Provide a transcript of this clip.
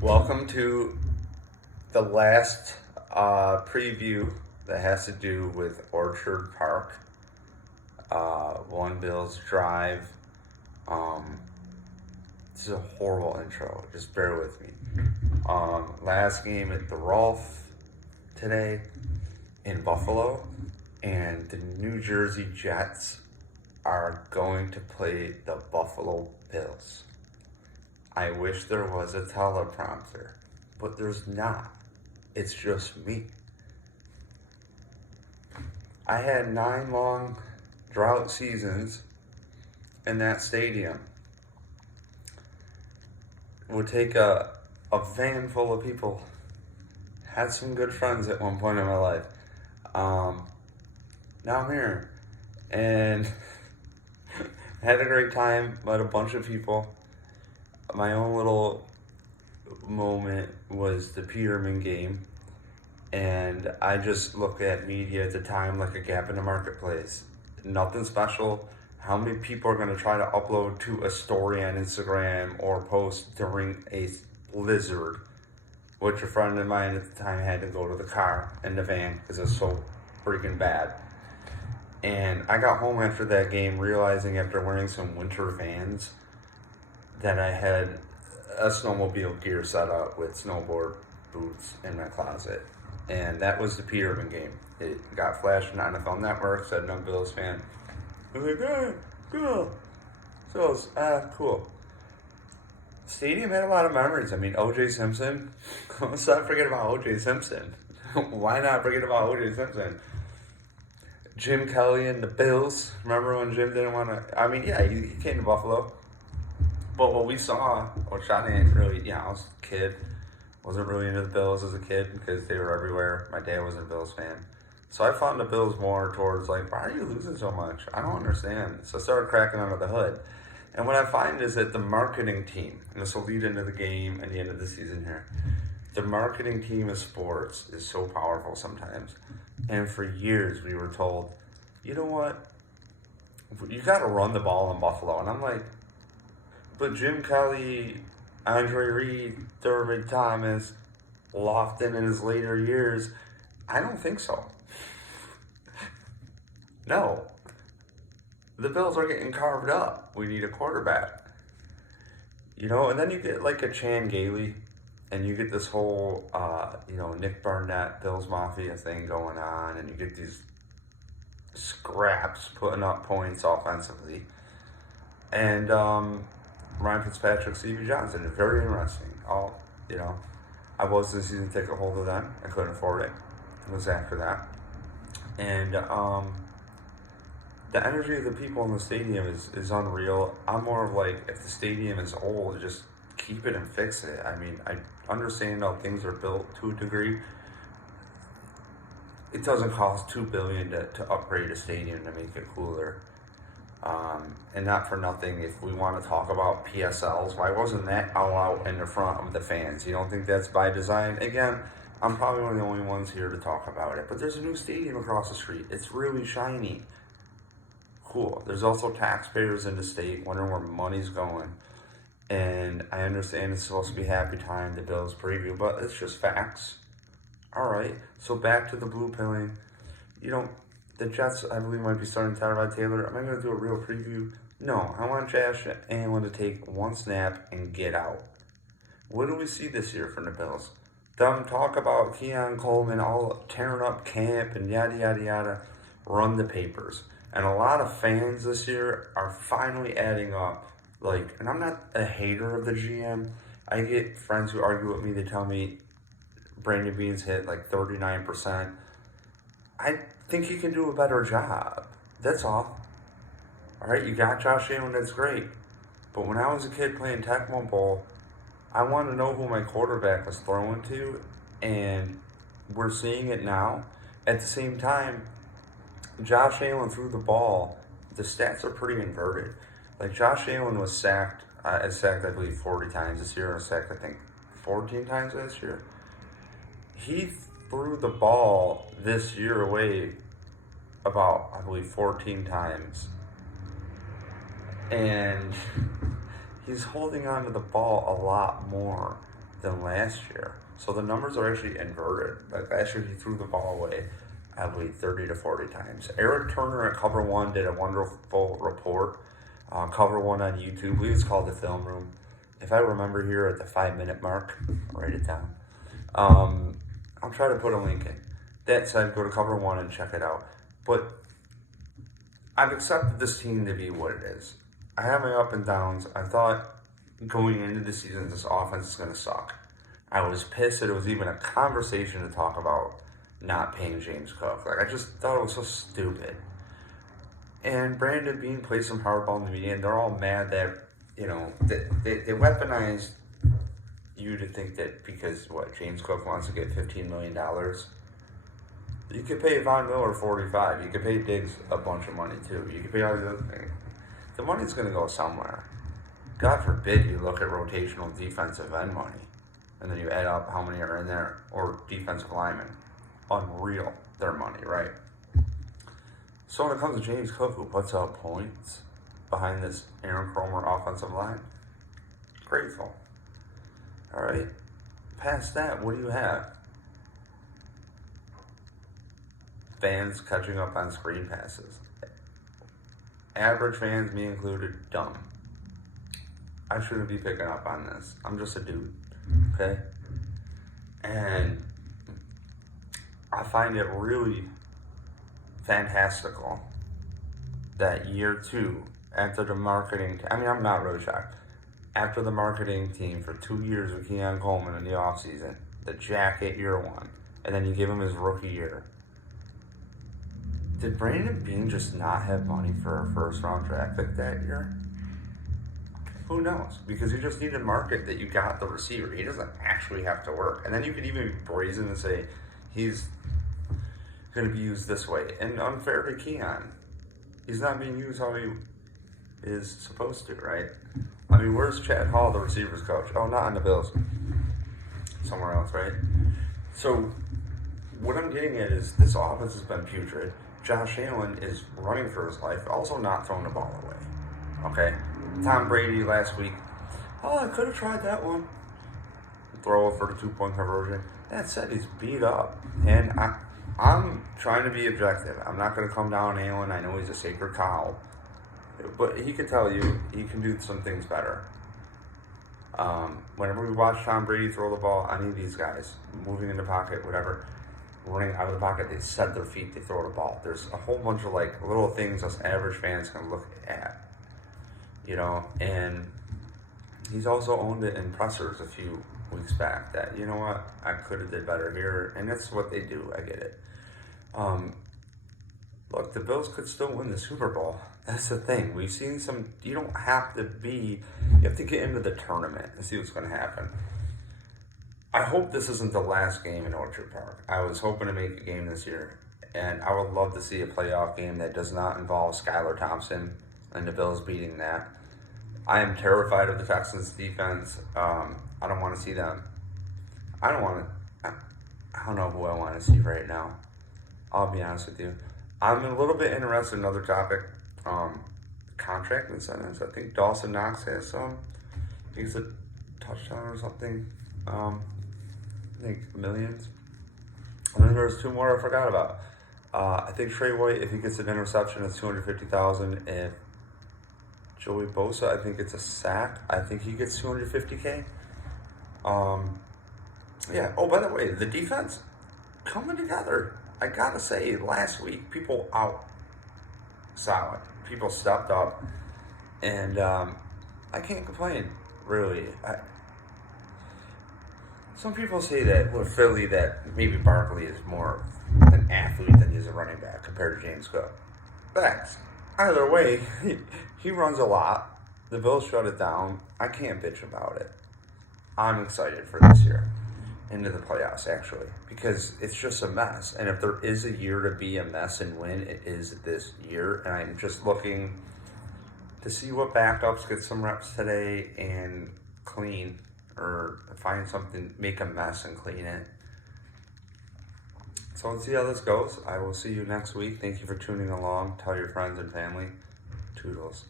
Welcome to the last preview that has to do with Orchard Park. One Bills Drive. Um, this is a horrible intro. Just bear with me. Last game at the Rolf today in Buffalo, and the New Jersey Jets are going to play the Buffalo Bills. I wish there was a teleprompter, but there's not. It's just me. I had 9 long drought seasons in that stadium. It would take a van full of people. Had some good friends at one point in my life. Now I'm here and had a great time, met a bunch of people. My own little moment was the Peterman game, and I just look at media at the time like a gap in the marketplace. Nothing special. How many people are going to try to upload to a story on Instagram or post during a blizzard, which a friend of mine at the time had to go to the car in the van because it was so freaking bad. And I got home after that game realizing after wearing some winter Vans that I had a snowmobile gear set up with snowboard boots in my closet. And that was the Peterman game. It got flashed on NFL Network, said no Bills fan. I was like, hey, cool. So it was, cool. Stadium had a lot of memories. I mean, O.J. Simpson. Let's not forget about O.J. Simpson. Why not forget about O.J. Simpson? Jim Kelly and the Bills. Remember when Jim didn't want to... I mean, yeah, he came to Buffalo. But what we saw, which I didn't really... I was a kid. Wasn't really into the Bills as a kid because they were everywhere. My dad was a Bills fan. So I found the Bills more towards like, why are you losing so much? I don't understand. So I started cracking under the hood. And what I find is that the marketing team, and this will lead into the game and the end of the season here, the marketing team of sports is so powerful sometimes. And for years we were told, you know what? You got to run the ball in Buffalo. And I'm like, but Jim Kelly, Andre Reed, Thurman Thomas, Lofton in his later years, I don't think so. No. The Bills are getting carved up. We need a quarterback. And then you get like a Chan Gailey, and you get this whole, Nick Barnett, Bills Mafia thing going on, and you get these scraps putting up points offensively. And Ryan Fitzpatrick, Stevie Johnson, very interesting. I was the season ticket holder then. I couldn't afford it. It was after that. And the energy of the people in the stadium is unreal. I'm more of like, if the stadium is old, just keep it and fix it. I mean, I understand how things are built to a degree. It doesn't cost $2 billion to upgrade a stadium to make it cooler. And not for nothing, if we want to talk about PSLs, why wasn't that all out in the front of the fans? You don't think that's by design? Again, I'm probably one of the only ones here to talk about it, but there's a new stadium across the street. It's really shiny. Cool. There's also taxpayers in the state wondering where money's going. And I understand it's supposed to be happy time, the Bills preview, but it's just facts. All right. So back to the blue pilling. The Jets, I believe, might be starting Tyrod Taylor. Am I going to do a real preview? No. I want Josh Allen to take one snap and get out. What do we see this year from the Bills? Them talk about Keon Coleman all tearing up camp and yada, yada, yada. Run the papers. And a lot of fans this year are finally adding up. And I'm not a hater of the GM. I get friends who argue with me. They tell me Brandon Beans hit like 39%. I think he can do a better job. That's all. All right, you got Josh Allen, that's great. But when I was a kid playing Tecmo Bowl, I wanted to know who my quarterback was throwing to, and we're seeing it now. At the same time, Josh Allen threw the ball. The stats are pretty inverted. Like, Josh Allen was sacked, I believe, 40 times this year, and sacked, I think, 14 times this year. He threw the ball this year away about, I believe, 14 times. And he's holding on to the ball a lot more. than last year. So the numbers are actually inverted. Like last year, he threw the ball away, I believe, 30 to 40 times. Eric Turner at Cover One did a wonderful report. Cover One on YouTube. I believe it's called The Film Room. If I remember here at the 5-minute mark, I'll write it down. I'll try to put a link in. That said, go to Cover One and check it out. But I've accepted this team to be what it is. I have my up and downs. I thought going into the season, this offense is going to suck. I was pissed that it was even a conversation to talk about not paying James Cook. Like, I just thought it was so stupid. And Brandon Beane plays some hardball in the media, and they're all mad that, you know, they weaponized you to think that because, James Cook wants to get $15 million, you could pay Von Miller 45. You could pay Diggs a bunch of money, too. You could pay all the other things. The money's going to go somewhere. God forbid you look at rotational defensive end money, and then you add up how many are in there, or defensive linemen. Unreal, their money, right? So when it comes to James Cook, who puts up points behind this Aaron Kromer offensive line, grateful. All right. Past that, what do you have? Fans catching up on screen passes. Average fans, me included, dumb. I shouldn't be picking up on this. I'm just a dude, okay? And I find it really fantastical that year two, after the marketing, I'm not really shocked. After the marketing team for 2 years with Keon Coleman in the offseason, the jacket year one, and then you give him his rookie year. Did Brandon Beane just not have money for a first round draft pick that year? Who knows? Because you just need to market that you got the receiver. He doesn't actually have to work. And then you could even be brazen and say he's going to be used this way. And unfair to Keon. He's not being used how he is supposed to, right? I mean, where's Chad Hall, the receivers coach? Oh, not on the Bills. Somewhere else, right? So what I'm getting at is this offense has been putrid. Josh Allen is running for his life, also not throwing the ball away. Okay? Tom Brady last week, I could have tried that one. Throw for the 2-point conversion. That said, he's beat up. And I'm trying to be objective. I'm not going to come down on Allen. I know he's a sacred cow. But he can tell you he can do some things better. Whenever we watch Tom Brady throw the ball, any of these guys, moving in the pocket, whatever, running out of the pocket, they set their feet, they throw the ball. There's a whole bunch of little things us average fans can look at. You know, and he's also owned it in pressers a few weeks back that, you know what, I could have did better here, and that's what they do. I get it. Look, the Bills could still win the Super Bowl. That's the thing. We've seen some, you have to get into the tournament and see what's going to happen. I hope this isn't the last game in Orchard Park. I was hoping to make a game this year, and I would love to see a playoff game that does not involve Skylar Thompson and the Bills beating that. I am terrified of the Texans defense. I don't want to see them. I don't know who I want to see right now. I'll be honest with you. I'm a little bit interested in another topic. Contract incentives. I think Dawson Knox has some. I think it's a touchdown or something. I think millions. And then there's two more I forgot about. I think Trey White, if he gets an interception, it's $250,000. If Joey Bosa, I think it's a sack. I think he gets $250K. Yeah. Oh, by the way, the defense coming together. I gotta say, last week people out solid. People stepped up, and I can't complain. Really. Some people say that with Philly that maybe Barkley is more an athlete than he's a running back compared to James Cook. Facts. Either way, he runs a lot. The Bills shut it down. I can't bitch about it. I'm excited for this year. Into the playoffs, actually. Because it's just a mess. And if there is a year to be a mess and win, it is this year. And I'm just looking to see what backups get some reps today and clean. Or find something, make a mess and clean it. So let's see how this goes. I will see you next week. Thank you for tuning along. Tell your friends and family. Toodles.